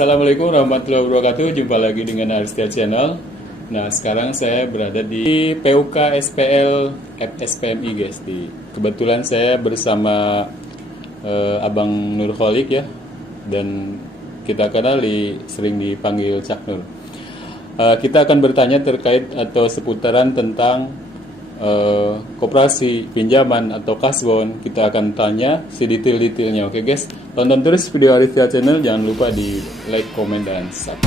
Assalamualaikum warahmatullahi wabarakatuh. Jumpa lagi dengan Aristia Channel. Nah, sekarang saya berada di PUK SPL FSPMI guys. Kebetulan saya bersama Abang Nurholik ya. Dan kita kenal sering dipanggil Cak Nur. Kita akan bertanya terkait atau seputaran tentang koperasi, pinjaman atau kasbon. Kita akan tanya si detail-detailnya. Oke guys, tonton terus video Aristia Channel. Jangan lupa di like, komen, dan subscribe.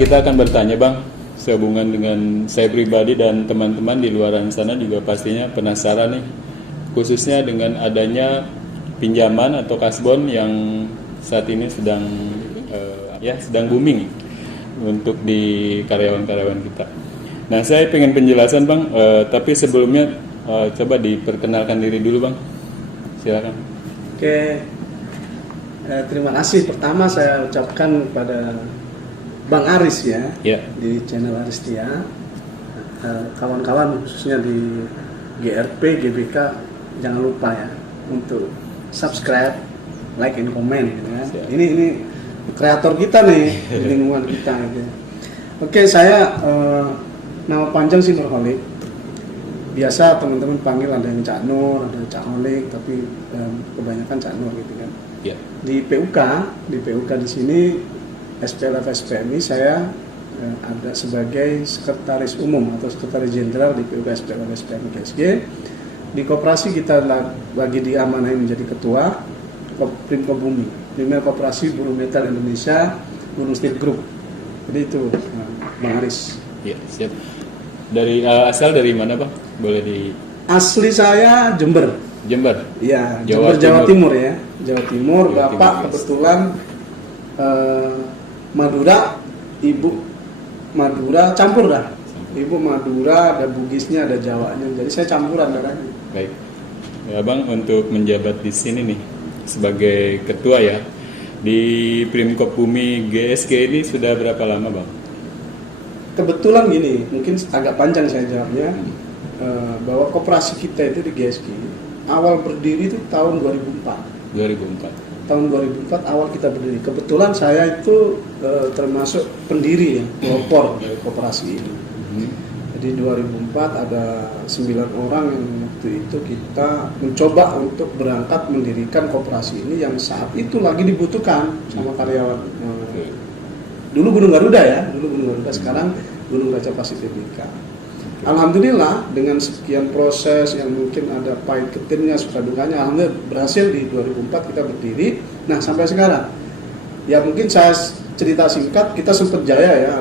Kita akan bertanya bang, sehubungan dengan saya pribadi dan teman-teman di luar sana juga pastinya penasaran nih, khususnya dengan adanya pinjaman atau kasbon yang saat ini sedang booming untuk di karyawan-karyawan kita. Nah, saya pengen penjelasan bang, tapi sebelumnya coba diperkenalkan diri dulu bang, silakan. Oke, terima kasih. Pertama saya ucapkan kepada Bang Aris ya, di channel Aristia, kawan-kawan khususnya di GRP, GBK, jangan lupa ya untuk subscribe, like, and comment gitu ya. Ini kreator kita nih di lingkungan kita gitu. Oke, saya nama panjang sih Nurholik. Biasa teman-teman panggil ada yang Cak Nur, ada yang Cak Holik, tapi kebanyakan Cak Nur gitu kan. Di PUK di sini SPL FSPMI saya ada sebagai sekretaris umum atau sekretaris jenderal di PUK SPL FSPMI KSG. Di koperasi kita lagi diamanahi menjadi ketua Primkop Bumi, Primer Koperasi Buruh Metal Indonesia, Gunung Steel Group. Jadi itu Bang Aris. Iya, siap. Dari asal dari mana bang? Boleh di? Asli saya Jember. Jember. Iya, Jawa Timur ya. Jawa Timur. Bapak Timur, kebetulan Madura, ibu Madura, campur dah. Ibu Madura, ada Bugisnya, ada Jawanya. Jadi saya campuran darahnya. Baik. Ya bang, untuk menjabat di sini nih sebagai ketua ya di Primkop Bumi GSG ini sudah berapa lama bang? Kebetulan gini, mungkin agak panjang saya jawabnya, bahwa koperasi kita itu di GSG awal berdiri itu tahun 2004. Tahun 2004 awal kita berdiri. Kebetulan saya itu termasuk pendiri ya, pelopor dari koperasi ini. Jadi 2004 ada 9 orang yang waktu itu kita mencoba untuk berangkat mendirikan koperasi ini yang saat itu lagi dibutuhkan sama karyawan. Dulu Gunung Garuda ya, sekarang Gunung Raja Pasir Tbk. Alhamdulillah dengan sekian proses yang mungkin ada pahit ketirnya, suka dukanya, alhamdulillah berhasil di 2004 kita berdiri. Nah sampai sekarang, ya mungkin saya cerita singkat, kita sempat jaya ya,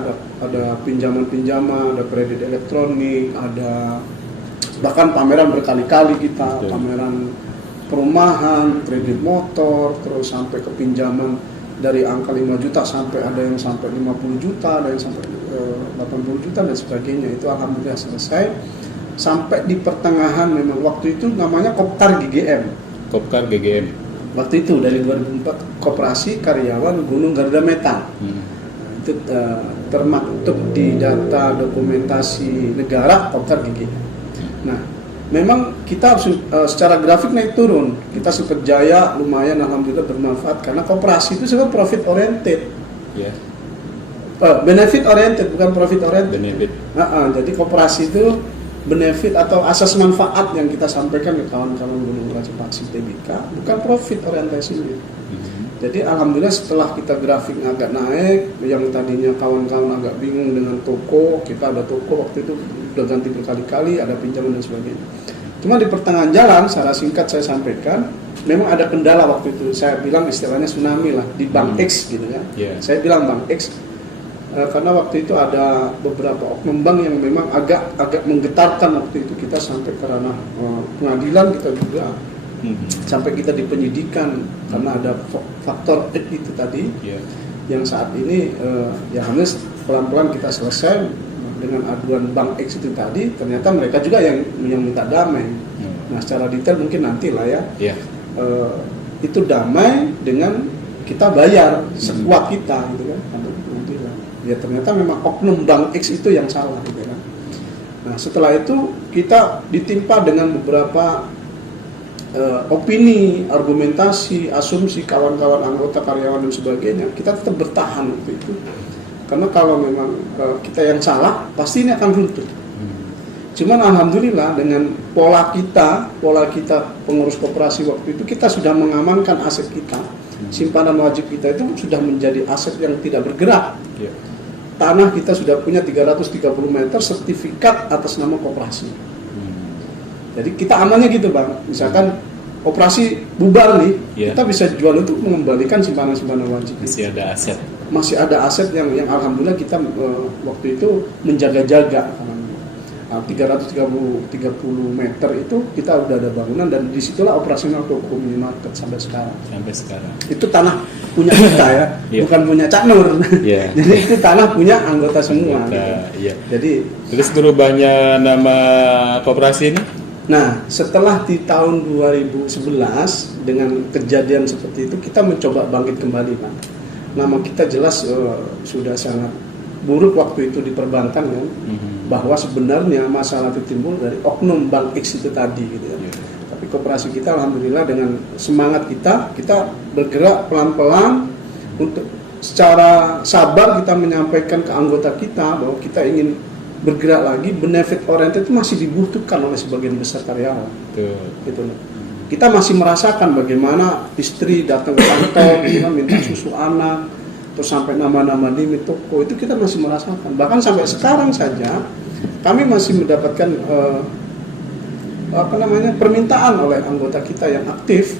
ada pinjaman-pinjaman, ada kredit elektronik, ada bahkan pameran berkali-kali kita, pameran perumahan, kredit motor, terus sampai ke pinjaman dari angka 5 juta sampai ada yang sampai 50 juta, ada yang sampai 80 juta dan sebagainya. Itu alhamdulillah selesai. Sampai di pertengahan memang waktu itu namanya Kopkar GGM. Waktu itu dari 2004 Koperasi Karyawan Gunung Garuda Metal. Itu termaktub di data dokumentasi negara Kopkar GGM. Nah, memang kita secara grafik naik turun. Kita sempat jaya, lumayan alhamdulillah bermanfaat karena koperasi itu sebenarnya profit oriented. Benefit oriented bukan profit oriented. Jadi koperasi itu benefit atau asas manfaat yang kita sampaikan ke kawan-kawan Gunung Raja Pasir Tbk bukan profit orientasinya. Jadi alhamdulillah setelah kita grafik agak naik, yang tadinya kawan-kawan agak bingung dengan toko, kita ada toko waktu itu udah ganti berkali-kali, ada pinjaman dan sebagainya. Cuma di pertengahan jalan, secara singkat saya sampaikan, memang ada kendala waktu itu. Saya bilang istilahnya tsunami lah di Bank X gitu kan. Saya bilang Bank X karena waktu itu ada beberapa oknum bank yang memang agak menggetarkan waktu itu, kita sampai ke ranah pengadilan kita juga. Sampai kita di penyidikan karena ada faktor X itu tadi yang saat ini ya harus pelan-pelan kita selesai dengan aduan Bank X itu tadi. Ternyata mereka juga yang minta damai. Nah secara detail mungkin nanti lah ya. Itu damai dengan kita bayar sekuat kita gitu kan. Ya ternyata memang oknum Bank X itu yang salah gitu kan. Nah setelah itu kita ditimpa dengan beberapa opini, argumentasi, asumsi kawan-kawan anggota, karyawan dan sebagainya, kita tetap bertahan waktu itu. Karena kalau memang kita yang salah, pasti ini akan runtuh. Cuman alhamdulillah dengan pola kita pengurus koperasi waktu itu, kita sudah mengamankan aset kita. Simpanan wajib kita itu sudah menjadi aset yang tidak bergerak. Tanah kita sudah punya 330 meter sertifikat atas nama koperasi. Jadi kita amannya gitu Bang. Misalkan operasi bubar nih, kita bisa jual untuk mengembalikan simpanan wajib. Masih ada aset yang alhamdulillah kita waktu itu menjaga-jaga. 330 meter itu kita udah ada bangunan, dan disitulah operasional toko minimarket sampai sekarang. Itu tanah punya kita ya, bukan punya Cak Nur. Jadi itu tanah punya anggota semua. Gitu. Jadi terus berubahnya nama koperasi ini? Nah, setelah di tahun 2011 dengan kejadian seperti itu, kita mencoba bangkit kembali, Pak. Nama kita jelas sudah sangat buruk waktu itu di perbankan kan, bahwa sebenarnya masalah itu timbul dari oknum Bank X itu tadi gitu ya. Tapi koperasi kita alhamdulillah dengan semangat kita bergerak pelan-pelan untuk secara sabar kita menyampaikan ke anggota kita bahwa kita ingin bergerak lagi. Benefit oriented itu masih dibutuhkan oleh sebagian besar karyawan. Gitu. Kita masih merasakan bagaimana istri datang ke kantor kita minta susu anak, terus sampai nama-nama limit toko, itu kita masih merasakan. Bahkan sampai sekarang saja kami masih mendapatkan permintaan oleh anggota kita yang aktif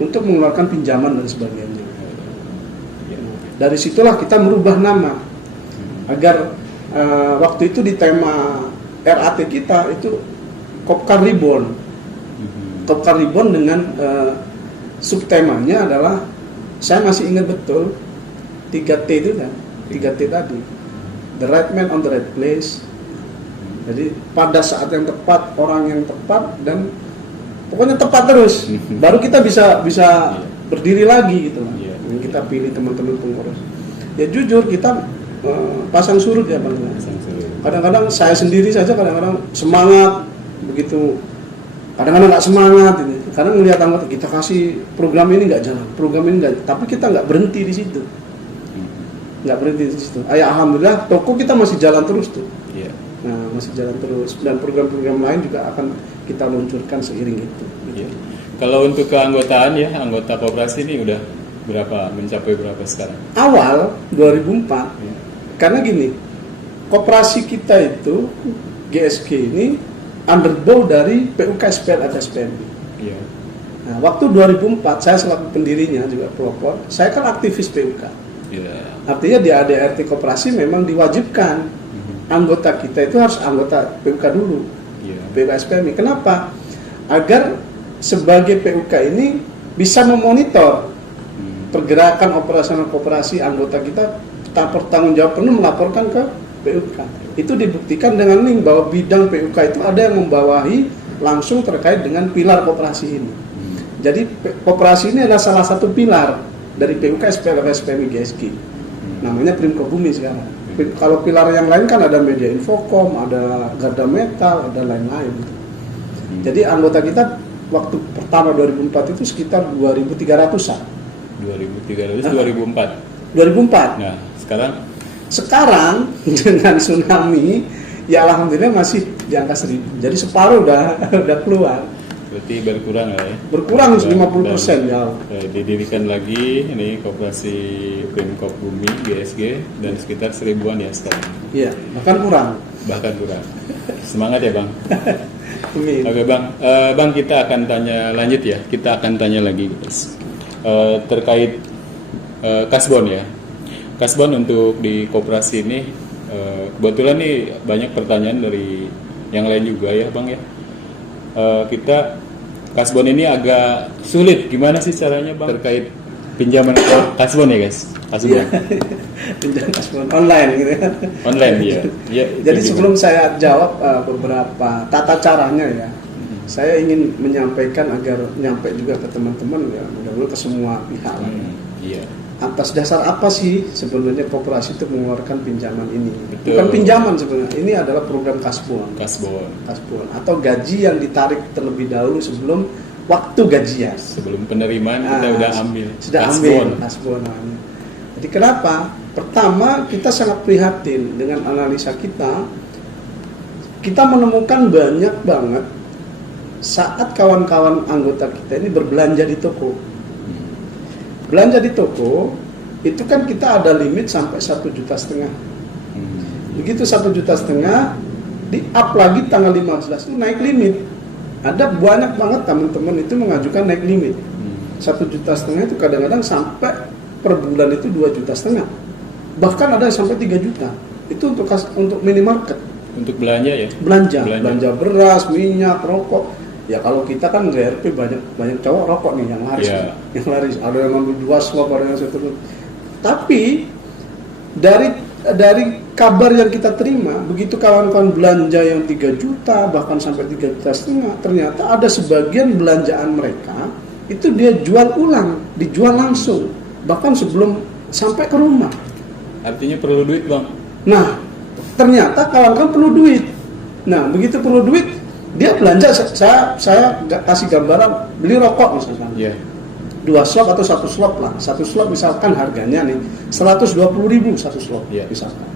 untuk mengeluarkan pinjaman dan sebagainya. Dari situlah kita merubah nama agar waktu itu di tema RAT kita itu Kopkar Reborn. Kopkar Reborn dengan subtemanya adalah, saya masih ingat betul 3T itu kan, 3T tadi, the right man on the right place. Jadi pada saat yang tepat, orang yang tepat, dan pokoknya tepat terus, baru kita bisa berdiri lagi gitu lah. Yang kita pilih teman-teman pengurus. Ya jujur kita pasang surut ya Bang. Kadang-kadang saya sendiri saja kadang-kadang semangat begitu, kadang-kadang nggak semangat ini. Karena melihat anggota kita kasih program ini nggak jalan, program ini nggak, tapi kita nggak berhenti di situ. Alhamdulillah toko kita masih jalan terus tuh. Nah, masih jalan terus, dan program-program lain juga akan kita luncurkan seiring itu. Kalau untuk keanggotaan ya, anggota koperasi ini udah mencapai berapa sekarang? Awal 2004. Karena gini, koperasi kita itu GSG ini underbow dari PUK SPL atas PNB. Nah, waktu 2004 saya selaku pendirinya juga pelopor, saya kan aktivis PUK. Artinya di ADRT koperasi memang diwajibkan anggota kita itu harus anggota PUK dulu, PUK SPMI. Kenapa? Agar sebagai PUK ini bisa memonitor pergerakan operasional koperasi anggota kita, bertanggung jawab penuh melaporkan ke PUK. Itu dibuktikan dengan link bahwa bidang PUK itu ada yang membawahi langsung terkait dengan pilar koperasi ini. Jadi koperasi ini adalah salah satu pilar dari PUK SPMI GSG. Namanya Primko Bumi sekarang. Kalau pilar yang lain kan ada Media Infocom, ada Garda Metal, ada lain-lain gitu. Jadi anggota kita waktu pertama 2004 itu sekitar 2.300-an. 2004. Nah, sekarang dengan tsunami ya alhamdulillah masih di angka 1.000. Jadi separuh udah keluar. Berarti berkurang ya? Berkurang 50% jauh. Didirikan lagi ini koperasi Pemkop Bumi GSG dan sekitar 1.000-an ya sekarang. Iya, bahkan kurang. Semangat ya Bang. Oke Bang, Bang kita akan tanya lanjut ya. Kita akan tanya lagi guys. Terkait kasbon ya. Kasbon untuk di koperasi ini kebetulan nih banyak pertanyaan dari yang lain juga ya Bang ya. Kita kasbon ini agak sulit, gimana sih caranya Bang terkait pinjaman kasbon ya guys? Pinjaman kasbon online gitu ya. Online ya. Jadi sebelum saya jawab beberapa tata caranya ya, saya ingin menyampaikan agar nyampe juga ke teman-teman ya, mudah-mudahan ke semua pihak. Atas dasar apa sih sebenarnya koperasi itu mengeluarkan pinjaman ini? Betul. Bukan pinjaman sebenarnya, ini adalah program kasbon atau gaji yang ditarik terlebih dahulu sebelum waktu gajian. Sebelum penerimaan kita udah ambil. Sudah ambil kasbon namanya. Jadi kenapa? Pertama, kita sangat prihatin dengan analisa kita. Kita menemukan banyak banget saat kawan-kawan anggota kita ini berbelanja di toko. Belanja di toko itu kan kita ada limit sampai 1,5 juta. Begitu 1,5 juta, di up lagi tanggal 15 itu naik limit. Ada banyak banget teman-teman itu mengajukan naik limit. 1,5 juta itu kadang-kadang sampai per bulan itu 2,5 juta. Bahkan ada yang sampai 3 juta. Itu untuk minimarket. Untuk belanja ya? Belanja beras, minyak, rokok. Ya kalau kita kan GRP banyak cowok rokok nih yang laris. Yeah. Yang laris. Ada yang ngambil 2 slop, ada yang 1. Tapi dari kabar yang kita terima, begitu kawan-kawan belanja yang 3 juta bahkan sampai 3,5 juta, ternyata ada sebagian belanjaan mereka itu dia jual ulang, dijual langsung, bahkan sebelum sampai ke rumah. Artinya perlu duit, Bang. Nah, ternyata kawan-kawan perlu duit. Nah, begitu perlu duit, dia belanja. Saya kasih gambaran, beli rokok misalkan. Yeah. 2 slop atau 1 slop lah. 1 slop misalkan harganya nih 120.000 1 slop, yeah, misalkan.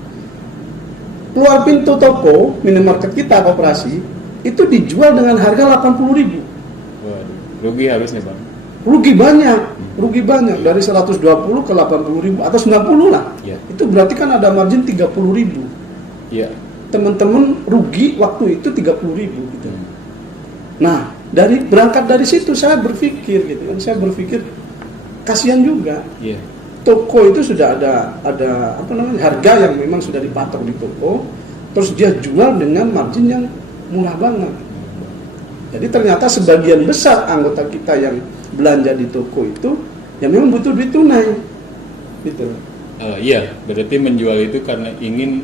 Keluar pintu toko minimarket kita koperasi itu dijual dengan harga 80.000. Waduh, rugi harusnya, Bang. Rugi banyak dari 120 ke 80.000 atau 90 lah. Yeah. Itu berarti kan ada margin 30.000. Iya. Yeah. Teman-teman rugi waktu itu 30.000 gitu. Nah, berangkat dari situ saya berpikir gitu kan, saya berpikir kasihan juga. Yeah. Toko itu sudah ada harga yang memang sudah dipatok di toko, terus dia jual dengan margin yang murah banget. Jadi ternyata sebagian besar anggota kita yang belanja di toko itu yang memang butuh duit tunai, gitu. Iya, berarti menjual itu karena ingin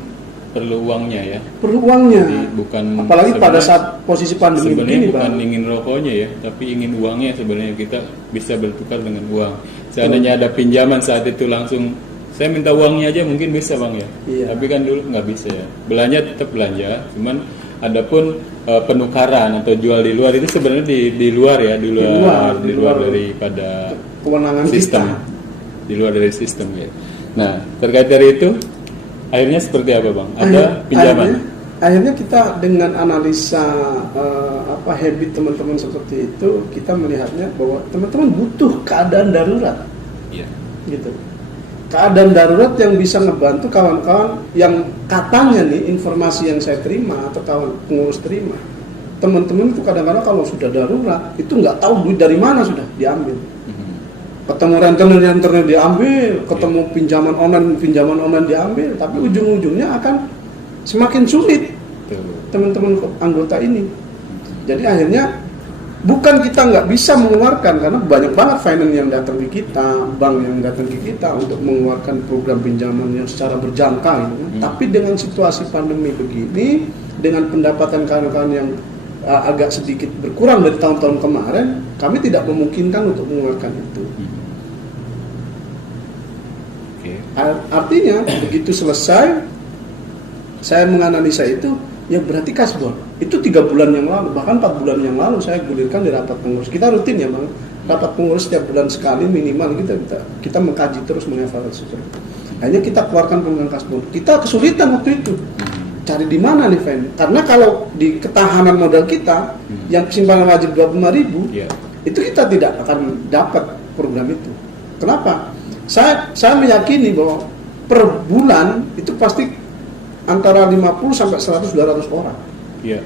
perlu uangnya ya. Perlu uangnya. Jadi bukan, apalagi pada saat posisi pandemi sebenarnya begini, bukan Bang. ingin rokoknya ya, tapi ingin uangnya. Sebenarnya kita bisa bertukar dengan uang. Seandainya ada pinjaman saat itu langsung saya minta uangnya aja mungkin bisa, Bang ya. Iya. Tapi kan dulu nggak bisa ya. Belanja tetap belanja, cuman adapun penukaran atau jual di luar itu sebenarnya di luar ya, di luar daripada kewenangan sistem. kita. Di luar dari sistem ya. Nah, terkait dari itu akhirnya seperti apa, Bang? Ada pinjaman? Akhirnya kita dengan analisa habit teman-teman seperti itu, kita melihatnya bahwa teman-teman butuh keadaan darurat. Iya. Gitu. Keadaan darurat yang bisa ngebantu kawan-kawan yang katanya nih informasi yang saya terima atau kawan pengurus terima, teman-teman itu kadang-kadang kalau sudah darurat itu nggak tahu duit dari mana sudah diambil. Ketemu rentenir diambil, ketemu pinjaman online diambil, tapi ujung-ujungnya akan semakin sulit teman-teman anggota ini. Jadi akhirnya bukan kita nggak bisa mengeluarkan, karena banyak banget finance yang datang ke kita, bank yang datang ke kita untuk mengeluarkan program pinjaman yang secara berjangka gitu. Tapi dengan situasi pandemi begini, dengan pendapatan kawan-kawan yang agak sedikit berkurang dari tahun-tahun kemarin, kami tidak memungkinkan untuk mengeluarkan itu. Artinya begitu selesai saya menganalisa itu, ya berarti kasbon itu 3 bulan yang lalu, bahkan 4 bulan yang lalu saya gulirkan di rapat pengurus. Kita rutin ya, Bang, rapat pengurus setiap bulan sekali minimal, kita mengkaji terus, mengevaluasi terus. Akhirnya kita keluarkan program kasbon. Kita kesulitan waktu itu cari di mana nih, Fen? Karena kalau di ketahanan modal kita yang simpanan wajib 25.000, itu kita tidak akan dapat program itu. Kenapa? Saya meyakini bahwa per bulan itu pasti antara 50 sampai 100-200 orang. Iya.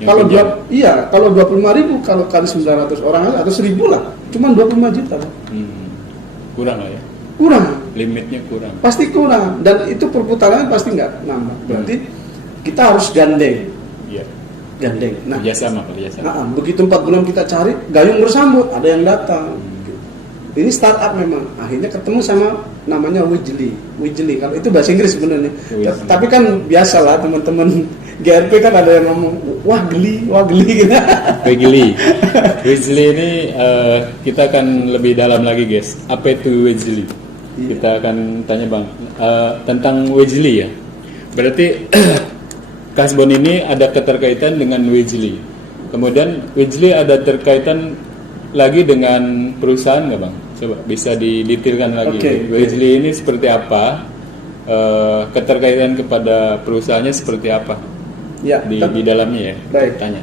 Kalau 25.000 kalau kali 900 orang atau 1.000 lah, cuma 25 juta. Kurang lah ya. Kurang. Limitnya kurang. Pasti kurang, dan itu perputarannya pasti nggak nambah. Berarti kita harus gandeng. Iya. Gandeng. Nah, kerjasama. Begitu 4 bulan kita cari, gayung bersambut, ada yang datang. Ini startup memang. Akhirnya ketemu sama namanya Wijli. Kalau itu bahasa Inggris sebenarnya. Tapi kan biasa lah teman-teman GRP kan ada yang ngomong wah geli gitu. Wijli ini kita akan lebih dalam lagi, guys. Apa itu Wijli? Kita akan tanya, Bang, tentang Wijli ya. Berarti kasbon ini ada keterkaitan dengan Wijli. Kemudian Wijli ada terkaitan lagi dengan perusahaan nggak bang? Coba bisa didetailkan lagi. Oke. Wejli ini seperti apa? Keterkaitan kepada perusahaannya seperti apa? Ya, Di dalamnya ya. Baik. Tanya.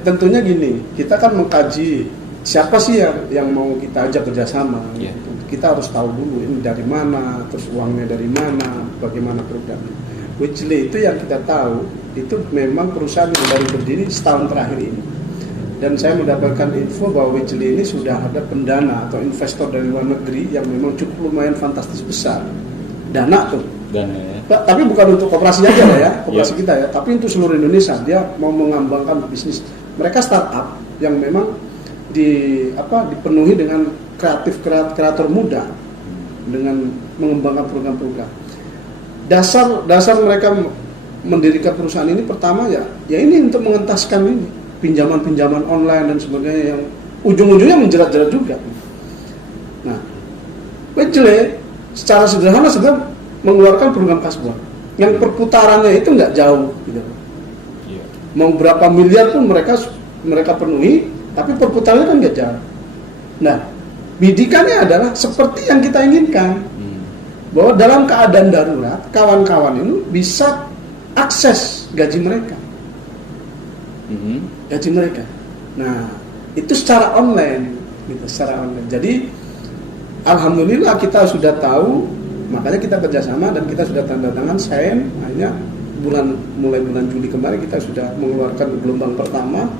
Tentunya gini, kita kan mengkaji siapa sih yang mau kita ajak kerjasama. Iya. Kita harus tahu dulu ini dari mana, terus uangnya dari mana, bagaimana programnya. Wejli itu yang kita tahu itu memang perusahaan yang baru berdiri setahun terakhir ini. Dan saya mendapatkan info bahwa Wejli ini sudah ada pendana atau investor dari luar negeri yang memang cukup lumayan fantastis besar. Dana tuh. Dan ya. Tapi bukan untuk koperasinya aja lah ya, koperasi Yep. kita ya, tapi untuk seluruh Indonesia. Dia mau mengembangkan bisnis. Mereka startup yang memang dipenuhi dengan kreator muda dengan mengembangkan program-program. Dasar mereka mendirikan perusahaan ini pertama ya ini untuk mengentaskan ini pinjaman-pinjaman online dan sebagainya yang ujung-ujungnya menjerat-jerat juga. Nah, Wejli secara sederhana sebenarnya mengeluarkan program kasbon yang perputarannya itu nggak jauh gitu. Iya. Mau berapa miliar pun mereka penuhi, tapi perputarannya kan nggak jauh. Nah, bidikannya adalah seperti yang kita inginkan, bahwa dalam keadaan darurat kawan-kawan ini bisa akses gaji mereka. Gaji mereka. Nah, itu secara online, gitu, secara online. Jadi, alhamdulillah kita sudah tahu, makanya kita kerjasama dan kita sudah tanda tangan sign. Akhirnya mulai bulan Juli kemarin kita sudah mengeluarkan gelombang pertama.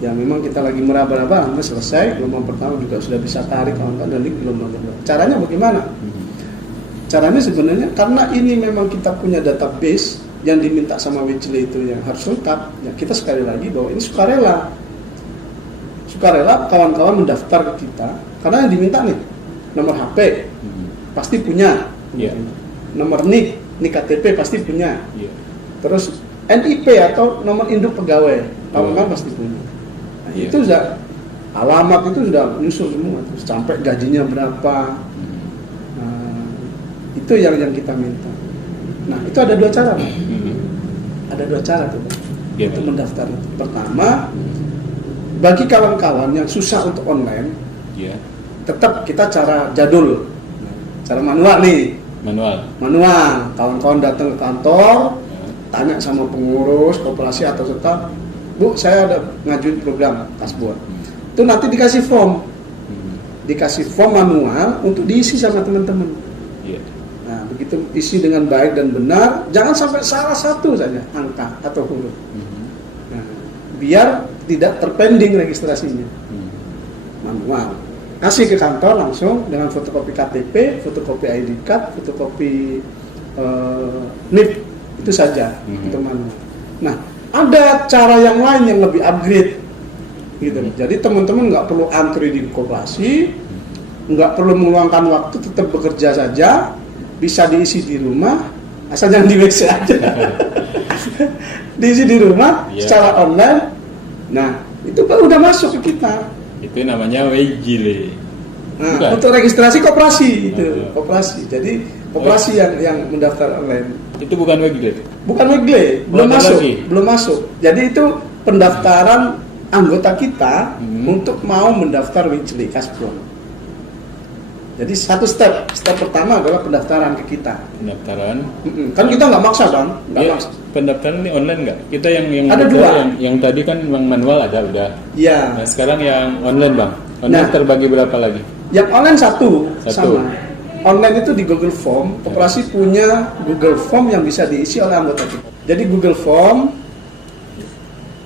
Ya memang kita lagi meraba-raba, hampir selesai. Gelombang pertama juga sudah bisa tarik kawan-kawan dan gelombang kedua. Caranya bagaimana? Caranya sebenarnya karena ini memang kita punya database yang diminta sama Wejli itu yang harus lengkap. Ya kita sekali lagi bahwa ini sukarela kawan-kawan mendaftar ke kita karena yang diminta nih nomor HP pasti punya, Iya. nomor NIK KTP pasti punya, Iya. terus NIP atau nomor induk pegawai kawan-kawan pasti punya. Nah, Iya. itu sudah alamat itu sudah menyusul semua, terus sampai gajinya berapa. Itu yang kita minta. Nah, itu ada dua cara, Pak. Ada dua cara tuh, Pak, Iya, untuk Pak. mendaftar itu. Pertama, bagi kawan-kawan yang susah untuk online, Iya. tetap kita cara jadul, cara manual nih, Manual. Kawan-kawan datang ke kantor, tanya sama pengurus koperasi atau serta, Bu, saya ada ngajuin program kasbon. Itu nanti dikasih form manual untuk diisi sama teman-teman. Iya. Nah, begitu isi dengan baik dan benar, jangan sampai salah satu saja angka atau huruf. Nah, biar tidak terpending registrasinya. Manual. Kasih ke kantor langsung dengan fotokopi KTP, fotokopi ID card, fotokopi NIP, itu saja untuk manual. Nah, ada cara yang lain yang lebih upgrade, gitu. Jadi teman-teman nggak perlu antri di koperasi, nggak perlu meluangkan waktu, tetap bekerja saja, bisa diisi di rumah, asal jangan di WC aja. Diisi di rumah secara online. Nah, itu kan udah masuk ke kita. Itu namanya Wejli. Nah, Bukan? untuk registrasi koperasi itu, koperasi. Jadi koperasi yang mendaftar online. Itu bukan Wejli. Bukan Wejli, belum ada masuk, lagi? belum masuk. Jadi itu pendaftaran anggota kita untuk mau mendaftar Wejli kasbon. Jadi satu step pertama adalah pendaftaran ke kita. Pendaftaran. Kan kita nggak maksa kan? Nggak Ya, maksa. pendaftaran ini online nggak? Kita yang Ada betul, dua. yang tadi kan memang manual ada udah. Iya. Nah sekarang yang online bang. Online Nah. terbagi berapa lagi? Yang online satu. Satu. Sama. Online itu di Google Form. Koperasi punya Google Form yang bisa diisi oleh anggota kita. Jadi Google Form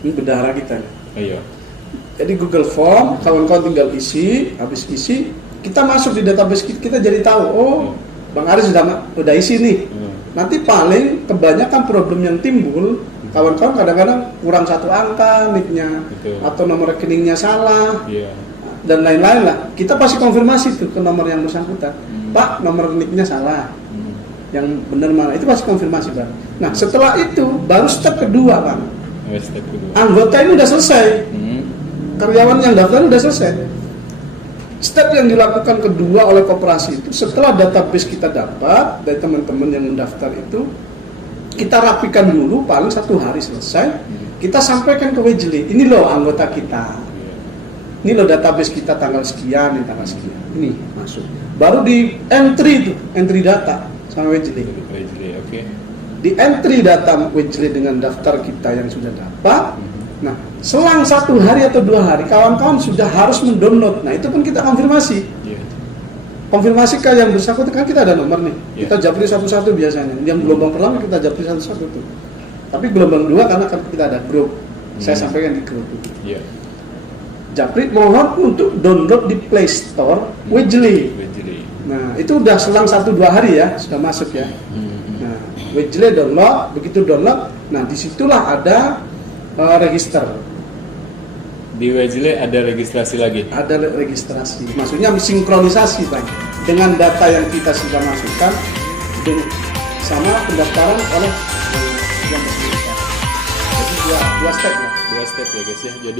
ini bendahara kita. Ayo. Jadi Google Form, kawan-kawan tinggal isi, habis isi, kita masuk di database kita jadi tahu, oh, Bang Aris udah isi nih. Nanti paling kebanyakan problem yang timbul, kawan-kawan kadang-kadang kurang satu angka nicknya, Betul. atau nomor rekeningnya salah, Iya. dan lain-lain lah. Kita pasti konfirmasi tuh ke nomor yang bersangkutan. Pak, nomor nicknya salah. Yang benar mana? Itu pasti konfirmasi, Bang. Nah, setelah itu baru step kedua, Bang. Step kedua. Anggota ini udah selesai. Karyawan yang daftar udah selesai. Step yang dilakukan kedua oleh koperasi itu setelah database kita dapat dari teman-teman yang mendaftar itu, kita rapikan dulu, paling 1 hari selesai, kita sampaikan ke Wejli, ini loh anggota kita. ini loh database kita tanggal sekian, ini tanggal sekian, ini masuk. Baru di entry itu, entry data sama Wedgely. Oke. Di entry data Wedgely dengan daftar kita yang sudah dapat. Nah, selang 1 hari atau 2 hari, kawan-kawan sudah harus mendownload. Nah, itu pun kita konfirmasi. Yeah. Konfirmasi ke yang bersangkutan, kan kita ada nomor nih. Yeah. Kita japri satu-satu biasanya. Yang gelombang pertama kita japri satu-satu tuh. Tapi gelombang 2 karena kan kita ada grup. Saya sampaikan di grup itu. Yeah. Japri mohon untuk download di Play Store Wedgely. Nah, itu udah selang 1-2 hari ya, sudah masuk ya. Nah, Wedgely download, begitu download, nah disitulah ada register. Di Wedgely ada registrasi lagi? Ada registrasi, maksudnya sinkronisasi Bang, dengan data yang kita sudah masukkan sama pendaftaran oleh yang bersangkutan. Jadi dua step ya. Dua step ya guys ya. Jadi